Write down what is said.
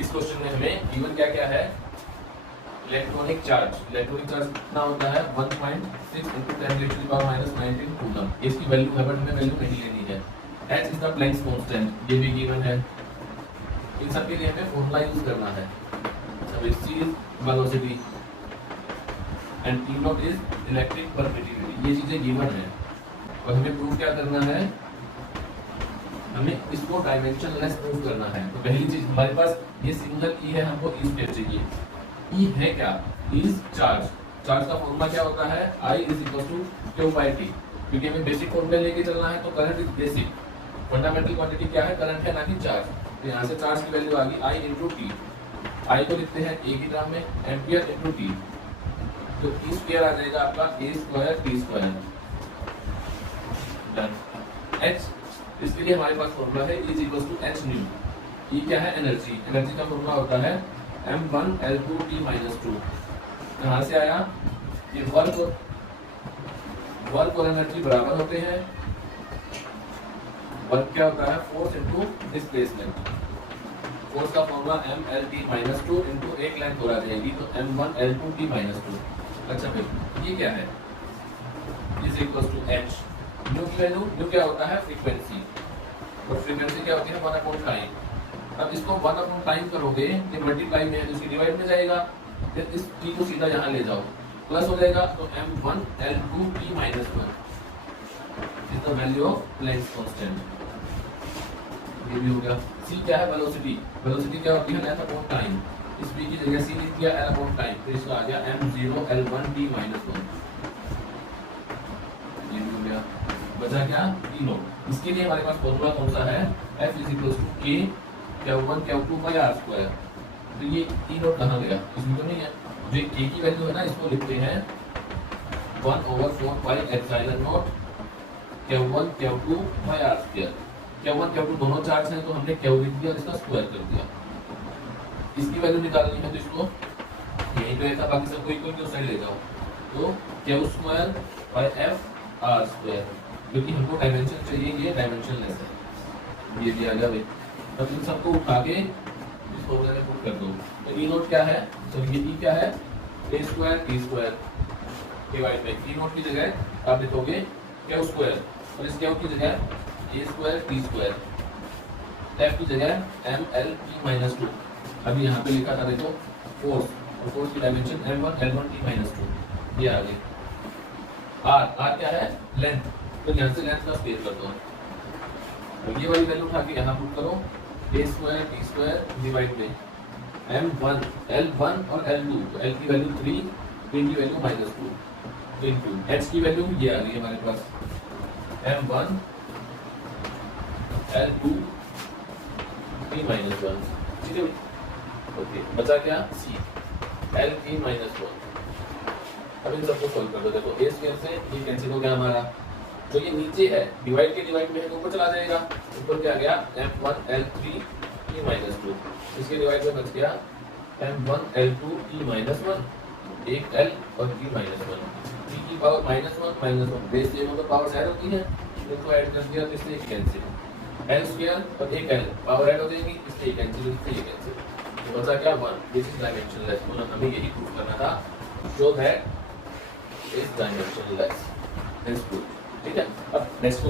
इस क्वेश्चन में हमें गिवन क्या क्या है, इलेक्ट्रॉनिक चार्ज कितना होता है 1.6 into 10⁻⁻⁻19 कूलम। इसकी वैल्यू है बट हमें वैल्यू नहीं लेनी है। h is the Planck's constant, ये भी गिवन है। इन सब के लिए हमें फॉर्मूला यूज करना है। सब c is velocity and T not is electric permittivity, ये चीजें गिवन है और हमें प्रूव क्या करना है, हमें इसको डायमेंशनलेस प्रूव करना है। तो पहली चीज हमारे पास ये सिंगल ई है, हमको ई स्टेप चाहिए। ई है क्या, इज चार्ज। चार्ज का फॉर्मूला क्या होता है, I is equal to Q/T, क्योंकि हमें बेसिक फॉर्मूला लेके चलना है। तो current is basic, fundamental quantity क्या है, करंट है ना कि चार्ज। तो यहाँ से चार्ज की वैल्यू आ गई I इंटू टी। आई को लिखते हैं ए की टर्म में, एम्पियर इंटू टी। तो ई स्क्वायर आ जाएगा आपका A square T square. H, इसके लिए हमारे पास फॉर्मूला है is equal to H nu. E क्या है, एनर्जी। एनर्जी का फॉर्मूला होता है m1L2T-2। कहाँ से आया, ये वर्क और एनर्जी बराबर होते हैं। वर्क क्या होता है, फोर्स इनटू डिस्प्लेसमेंट। फोर्स का फॉर्मूला mLT-2 इनटू एक लेंथ हो जाएगी, तो m1L2T-2। अच्छा भाई ये क्या है, is equal to h। Nu की वैल्यू, न्यू क्या होता है, फ्रीक्वेंसी, और फ्रीक्वेंसी क्या होती है 1/टाइम। अब इसको 1/टाइम करोगे, ये मल्टीप्लाई में है तो इसकी डिवाइड में जाएगा, फिर इस t को सीधा यहाँ ले जाओ, प्लस हो जाएगा। तो m1L2T-1 is the value of Planck's constant. ये भी हो गया। c क्या है, वेलोसिटी। वेलोसिटी क्या होती है, लेंथ अपॉन टाइम। इस v की जगह c लिख दिया l अपॉन टाइम, तो इसका आ गया m0L1T-1। ये भी हो गया। बचा क्या, T नॉट। इसके लिए हमारे पास फॉर्मूला कौन सा है, F is equal to K Q1 Q2 by R square. तो ये T नॉट कहाँ गया, इसमें तो नहीं है। जो K की वैल्यू है ना, इसको लिखते हैं 1/4 pi epsilon naught Q1 Q2 by R square. Q1 Q2 दोनों चार्ज हैं, तो हमने Q लिख दिया, इसका स्क्वायर कर दिया। इसकी वैल्यू निकालनी है तो इसको यही तो था, बाकी सबको इक्वल की साइड ले जाओ। तो Q square by F R square, क्योंकि हमको डायमेंशन चाहिए, ये डायमेंशनलेस है। ये दिया गया भाई। अब इन सबको उठा के इस फॉर्मूला में पुट कर दो। तो ई नोट क्या है, तो ये ई क्या है, ए स्क्वायर टी स्क्वायर डिवाइड में ई नोट की जगह आप लिखोगे क्यू स्क्वायर, और इस क्यू की जगह ए स्क्वायर टी स्क्वायर, एफ की जगह mL/T-2। अभी यहाँ पे लिखा था देखो फोर्स, और फोर्स की डायमेंशन m1L1T-2, ये आ गई। आर क्या है, लेंथ, तो यहाँ से लेंथ का स्पेस कर दो। और ये वाली वैल्यू उठा के यहाँ पुट करो, ए स्क्वायर टी स्क्वायर डिवाइड में m1 L1 और L2, तो L की वैल्यू 3, T की वैल्यू -2 इनटू h की वैल्यू ये आ रही है हमारे पास m1 L2 T-1। ठीक है, ओके। बचा क्या, c L/T-1। अब इन सबको सॉल्व कर दो। देखो ए स्क्वायर से ये कैंसिल हो गया हमारा, तो ये नीचे है, डिवाइड के डिवाइड में है तो ऊपर चला जाएगा। ऊपर क्या गया, m1L3T-2। इसके डिवाइड में बच गया m1L2T-1, एक L और T-1। T की पावर -1 बेस सेम होगा, पावर ऐड होती है, इनको ऐड कर दिया तो इससे एक कैंसिल। L स्क्वायर और एक L पावर ऐड हो जाएगी, इससे एक कैंसिल, इससे एक कैंसिल। तो बचा क्या, 1। This is dimensionless. तो हमें यही प्रूव करना था, शो दैट इज डायमेंशनलेस। ठीक है, अब नेक्स्ट